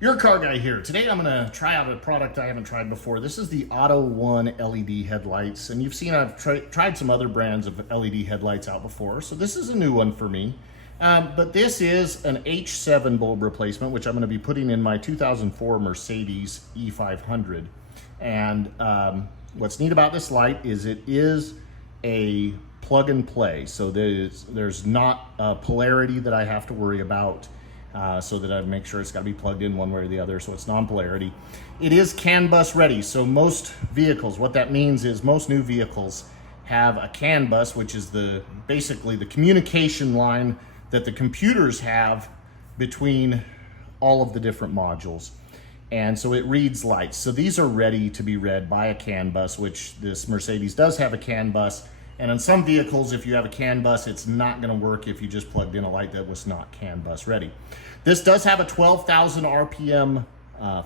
Yourcarguy here. Today I'm going to try out a product I haven't tried before. This is the AUTOONE LED headlights, and you've seen I've tried some other brands of LED headlights out before, so this is a new one for me. But this is an H7 bulb replacement, which I'm going to be putting in my 2004 Mercedes E500. And what's neat about this light is it is a plug and play, so there's not a polarity that I have to worry about. So that I make sure it's got to be plugged in one way or the other, so it's non-polarity. It is CAN bus ready, so most vehicles, what that means is most new vehicles have a CAN bus, which is basically the communication line that the computers have between all of the different modules. And so it reads lights. So these are ready to be read by a CAN bus, which this Mercedes does have a CAN bus. And in some vehicles, if you have a CAN bus, it's not gonna work if you just plugged in a light that was not CAN bus ready. This does have a 12,000 RPM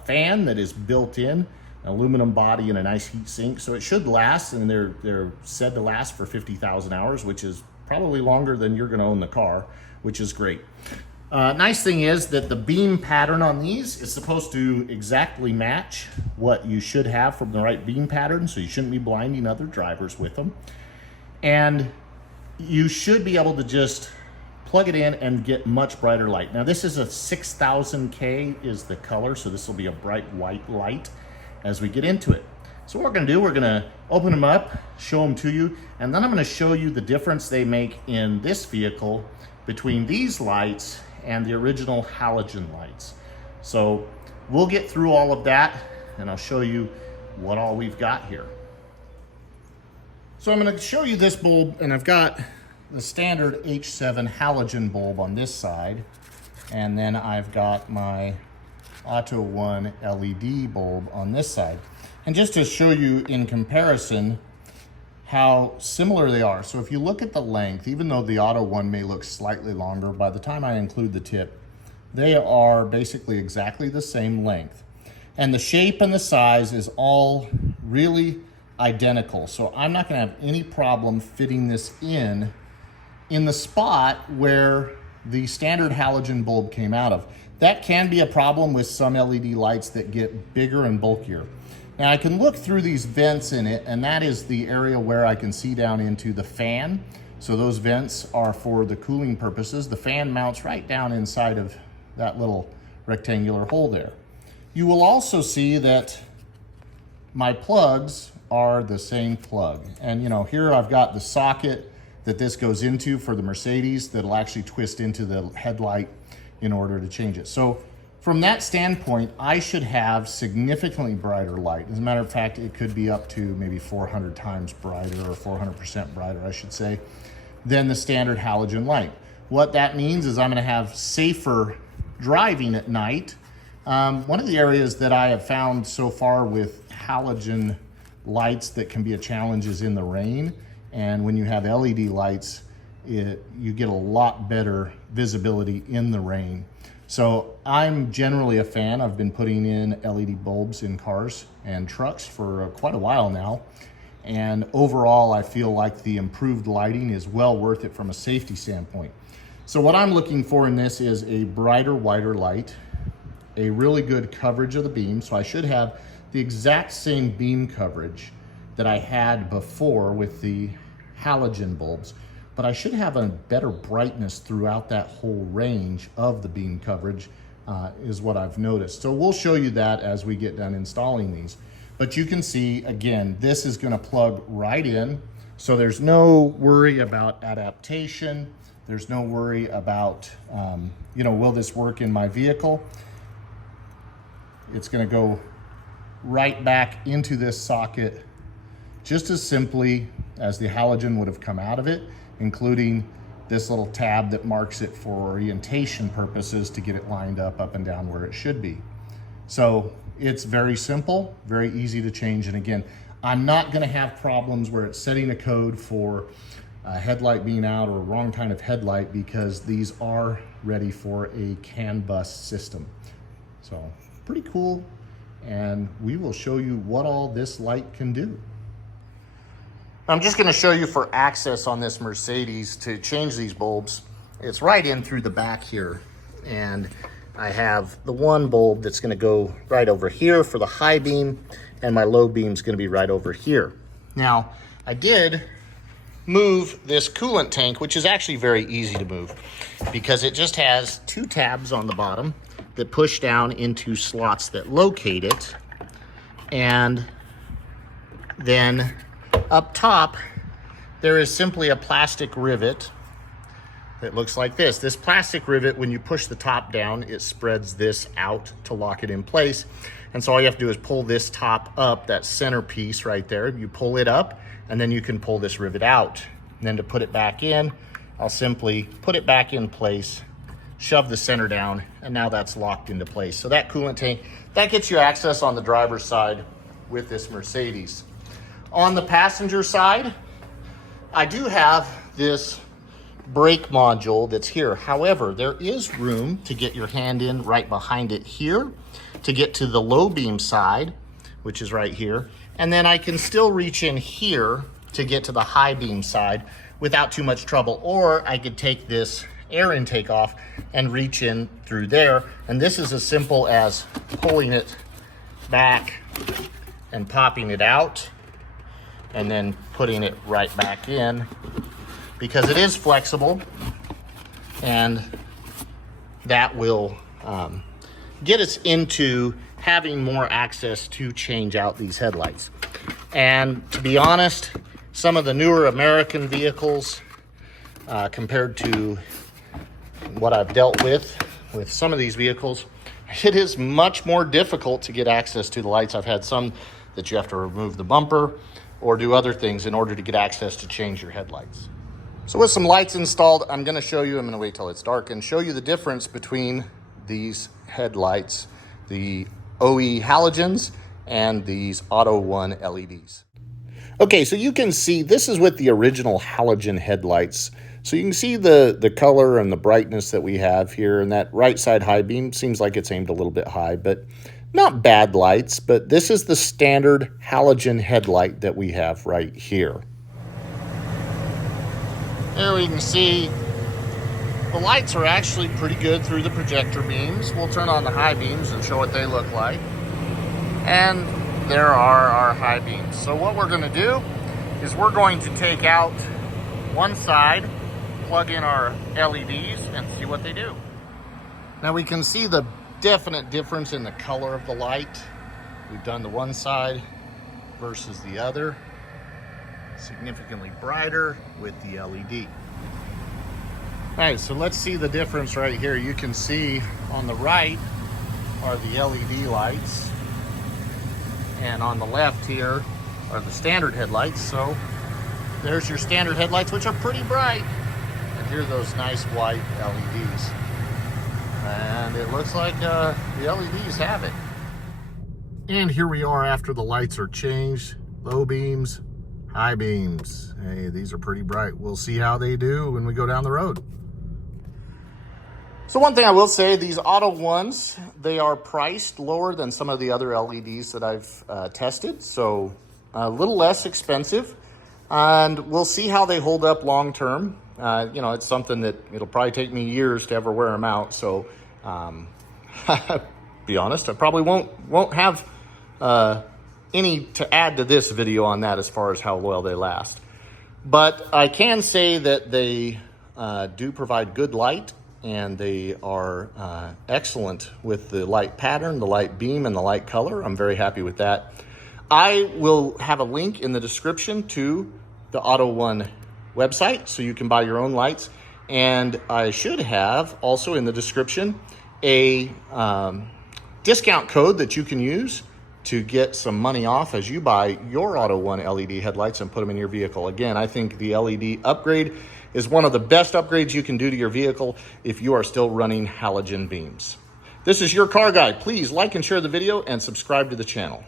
fan that is built in, an aluminum body and a nice heat sink. So it should last, and they're said to last for 50,000 hours, which is probably longer than you're gonna own the car, which is great. Nice thing is that the beam pattern on these is supposed to exactly match what you should have from the right beam pattern, so you shouldn't be blinding other drivers with them. And you should be able to just plug it in and get much brighter light. Now this is a 6000K is the color, so this will be a bright white light as we get into it. So what we're gonna do, we're gonna open them up, show them to you, and then I'm gonna show you the difference they make in this vehicle between these lights and the original halogen lights. So we'll get through all of that, and I'll show you what all we've got here. So I'm going to show you this bulb, and I've got the standard H7 halogen bulb on this side, and then I've got my AUTOONE LED bulb on this side. And just to show you in comparison how similar they are. So if you look at the length, even though the AUTOONE may look slightly longer, by the time I include the tip, they are basically exactly the same length. And the shape and the size is all really identical. So I'm not going to have any problem fitting this in the spot where the standard halogen bulb came out of. That can be a problem with some LED lights that get bigger and bulkier. Now I can look through these vents in it, and that is the area where I can see down into the fan. So those vents are for the cooling purposes. The fan mounts right down inside of that little rectangular hole there. You will also see that my plugs are the same plug. And you know, here I've got the socket that this goes into for the Mercedes that'll actually twist into the headlight in order to change it. So from that standpoint, I should have significantly brighter light. As a matter of fact, it could be up to maybe 400 times brighter, or 400% brighter, I should say, than the standard halogen light. What that means is I'm gonna have safer driving at night. One of the areas that I have found so far with halogen lights that can be a challenge is in the rain. And when you have LED lights, you get a lot better visibility in the rain. So I'm generally a fan. I've been putting in LED bulbs in cars and trucks for quite a while now. And overall, I feel like the improved lighting is well worth it from a safety standpoint. So what I'm looking for in this is a brighter, wider light, a really good coverage of the beam. So I should have the exact same beam coverage that I had before with the halogen bulbs, but I should have a better brightness throughout that whole range of the beam coverage is what I've noticed. So we'll show you that as we get done installing these. But you can see, again, this is gonna plug right in. So there's no worry about adaptation. There's no worry about, will this work in my vehicle? It's gonna go right back into this socket just as simply as the halogen would have come out of it, including this little tab that marks it for orientation purposes to get it lined up and down where it should be. So it's very simple, very easy to change. And again, I'm not gonna have problems where it's setting a code for a headlight being out or wrong kind of headlight, because these are ready for a CAN bus system. So pretty cool. And we will show you what all this light can do. I'm just going to show you for access on this Mercedes to change these bulbs. It's right in through the back here, and I have the one bulb that's going to go right over here for the high beam, and my low beam is going to be right over here. Now, I did move this coolant tank, which is actually very easy to move because it just has two tabs on the bottom that push down into slots that locate it. And then up top, there is simply a plastic rivet that looks like this. This plastic rivet, when you push the top down, it spreads this out to lock it in place. And so all you have to do is pull this top up, that center piece right there. You pull it up, and then you can pull this rivet out. And then to put it back in, I'll simply put it back in place, shove the center down, and now that's locked into place. So that coolant tank, that gets you access on the driver's side with this Mercedes. On the passenger side, I do have this brake module that's here. However, there is room to get your hand in right behind it here to get to the low beam side, which is right here. And then I can still reach in here to get to the high beam side without too much trouble. Or I could take this air intake off and reach in through there. And this is as simple as pulling it back and popping it out and then putting it right back in, because it is flexible, and that will get us into having more access to change out these headlights. And to be honest, some of the newer American vehicles, compared to what I've dealt with some of these vehicles, it is much more difficult to get access to the lights. I've had some that you have to remove the bumper or do other things in order to get access to change your headlights. So with some lights installed, I'm going to wait till it's dark and show you the difference between these headlights, the OE halogens and these AUTOONE LEDs. Okay, so you can see this is with the original halogen headlights. So you can see the color and the brightness that we have here, and that right side high beam seems like it's aimed a little bit high, but not bad lights. But this is the standard halogen headlight that we have right here. There we can see the lights are actually pretty good through the projector beams. We'll turn on the high beams and show what they look like. And there are our high beams. So what we're going to do is we're going to take out one side, plug in our LEDs, and see what they do. Now we can see the definite difference in the color of the light. We've done the one side versus the other. Significantly brighter with the LED. All right, so let's see the difference right here. You can see on the right are the LED lights, and on the left here are the standard headlights. So there's your standard headlights, which are pretty bright, and here are those nice white LEDs. And it looks like the LEDs have it. And here we are after the lights are changed. Low beams, high beams. Hey, these are pretty bright. We'll see how they do when we go down the road. So one thing I will say, these AUTOONEs, they are priced lower than some of the other LEDs that I've tested. So a little less expensive, and we'll see how they hold up long term. You know, it's something that it'll probably take me years to ever wear them out. So be honest, I probably won't have any to add to this video on that as far as how well they last. But I can say that they do provide good light, and they are excellent with the light pattern, the light beam, and the light color. I'm very happy with that. I will have a link in the description to the AUTOONE website so you can buy your own lights. And I should have also in the description a discount code that you can use to get some money off as you buy your AUTOONE LED headlights and put them in your vehicle. Again, I think the LED upgrade is one of the best upgrades you can do to your vehicle if you are still running halogen beams. This is Yourcarguy. Please like and share the video and subscribe to the channel.